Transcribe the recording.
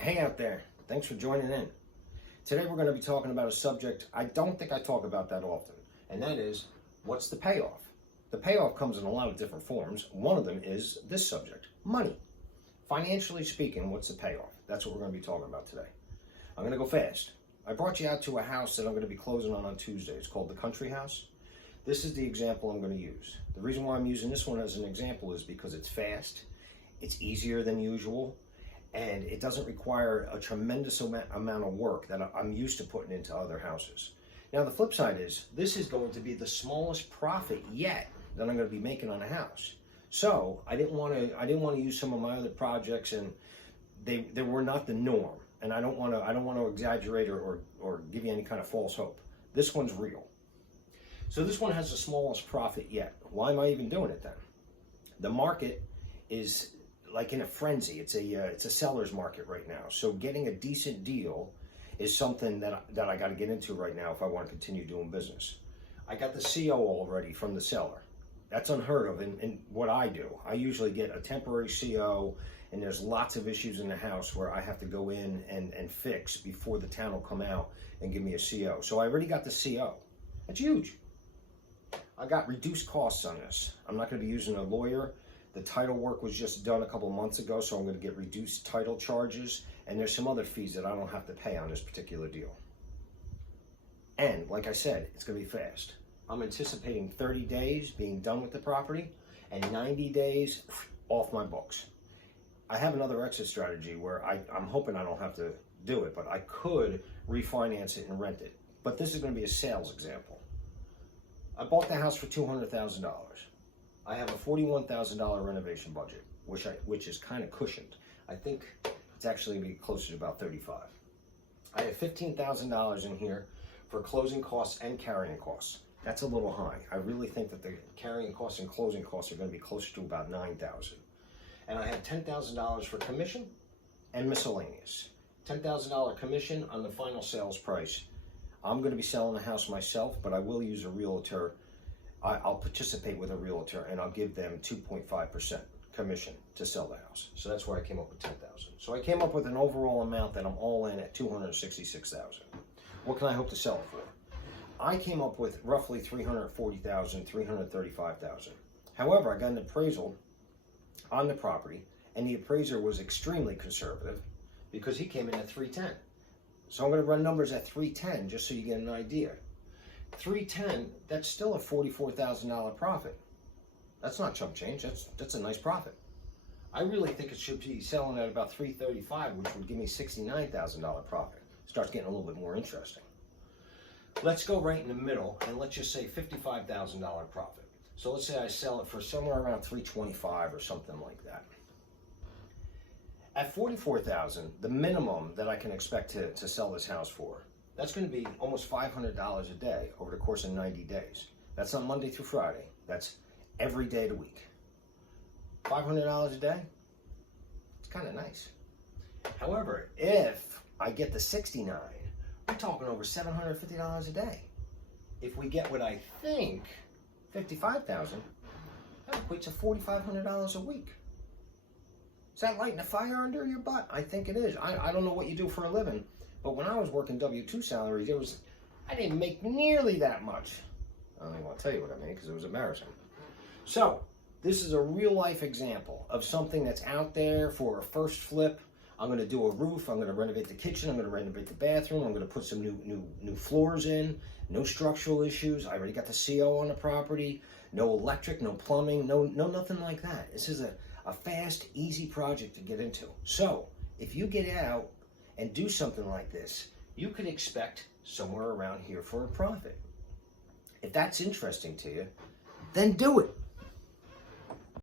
Hey out there, thanks for joining in. Today we're going to be talking about a subject I don't think I talk about that often, and that is, what's the payoff? The payoff comes in a lot of different forms. One of them is this subject, money. Financially speaking, what's the payoff? That's what we're going to be talking about today. I'm going to go fast. I brought you out to a house that I'm going to be closing on Tuesday. It's called the Country House. This is the example I'm going to use. The reason why I'm using this one as an example is because it's fast, it's easier than usual, and it doesn't require a tremendous amount of work that I'm used to putting into other houses. Now the flip side is, this is going to be the smallest profit yet that I'm going to be making on a house. So I didn't want to use some of my other projects, and they were not the norm. And I don't want to exaggerate or give you any kind of false hope. This one's real. So this one has the smallest profit yet. Why am I even doing it then? The market is like in a frenzy. It's a seller's market right now. So getting a decent deal is something that I got to get into right now if I want to continue doing business. I got the CO already from the seller. That's unheard of in what I do. I usually get a temporary CO, and there's lots of issues in the house where I have to go in and fix before the town will come out and give me a CO. So I already got the CO. That's huge. I got reduced costs on this. I'm not going to be using a lawyer. The title work was just done a couple months ago, so I'm going to get reduced title charges, and there's some other fees that I don't have to pay on this particular deal. And like I said, it's going to be fast. I'm anticipating 30 days being done with the property and 90 days off my books. I have another exit strategy where I'm hoping I don't have to do it, but I could refinance it and rent it. But this is going to be a sales example. I bought the house for $200,000. I have a $41,000 renovation budget, which is kind of cushioned. I think it's actually going to be closer to about $35,000. I have $15,000 in here for closing costs and carrying costs. That's a little high. I really think that the carrying costs and closing costs are going to be closer to about $9,000. And I have $10,000 for commission and miscellaneous. $10,000 commission on the final sales price. I'm going to be selling the house myself, but I will use a realtor. I'll participate with a realtor, and I'll give them 2.5% commission to sell the house. So that's where I came up with $10,000. So I came up with an overall amount that I'm all in at $266,000. What can I hope to sell it for? I came up with roughly $340,000, $335,000. However, I got an appraisal on the property, and the appraiser was extremely conservative because he came in at $310,000. So I'm going to run numbers at $310,000 just so you get an idea. $310,000, that's still a $44,000 profit. That's not chump change. That's a nice profit. I really think it should be selling at about $335,000, which would give me $69,000 profit. Starts getting a little bit more interesting. Let's go right in the middle, and let's just say $55,000 profit. So let's say I sell it for somewhere around $325,000 or something like that. At $44,000, the minimum that I can expect to sell this house for, that's going to be almost $500 a day over the course of 90 days. That's not Monday through Friday. That's every day of the week. $500 a day? It's kind of nice. However, if I get the 69, we're talking over $750 a day. If we get what I think, $55,000, that equates to $4,500 a week. Is that lighting a fire under your butt? I think it is. I don't know what you do for a living, but when I was working W-2 salaries, I didn't make nearly that much. I don't even want to tell you what I made because it was embarrassing. So this is a real life example of something that's out there for a first flip. I'm going to do a roof. I'm going to renovate the kitchen. I'm going to renovate the bathroom. I'm going to put some new floors in. No structural issues. I already got the CO on the property. No electric, no plumbing, no nothing like that. This is a fast, easy project to get into. So if you get out and do something like this, you could expect somewhere around here for a profit. If that's interesting to you, then do it.